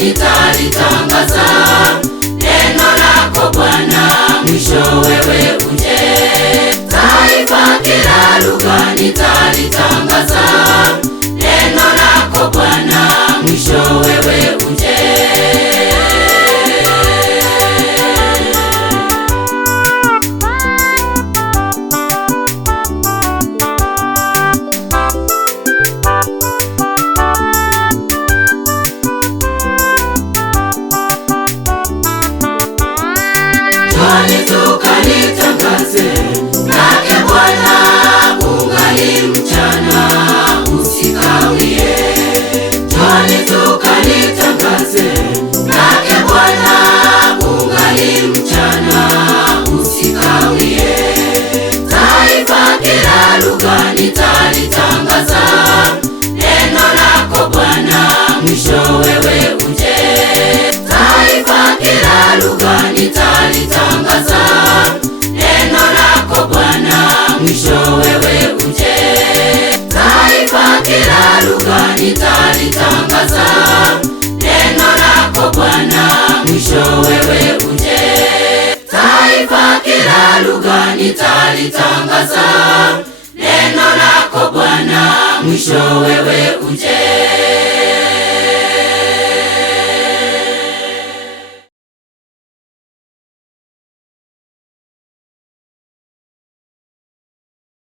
nitalitangaza neno lako Bwana, mwisho wewe uje. Taifa kila lugha nitalitangaza neno lako Bwana, mwisho wewe uje. Twani tukalitangaze lake Bwana, kungali mchana usikawie. Twani tukalitangaze lake Bwana, kungali mchana usikawie. Taifa kila lugha nitalitangaza neno lako Bwana, mwisho wewe uje. Taifa kila lugha nitalitangaza neno lako Bwana, mwisho wewe uje. Taifa kila lugha nitalitangaza neno lako Bwana, mwisho wewe uje. Taifa kila lugha nitalitangaza neno lako Bwana, mwisho wewe uje.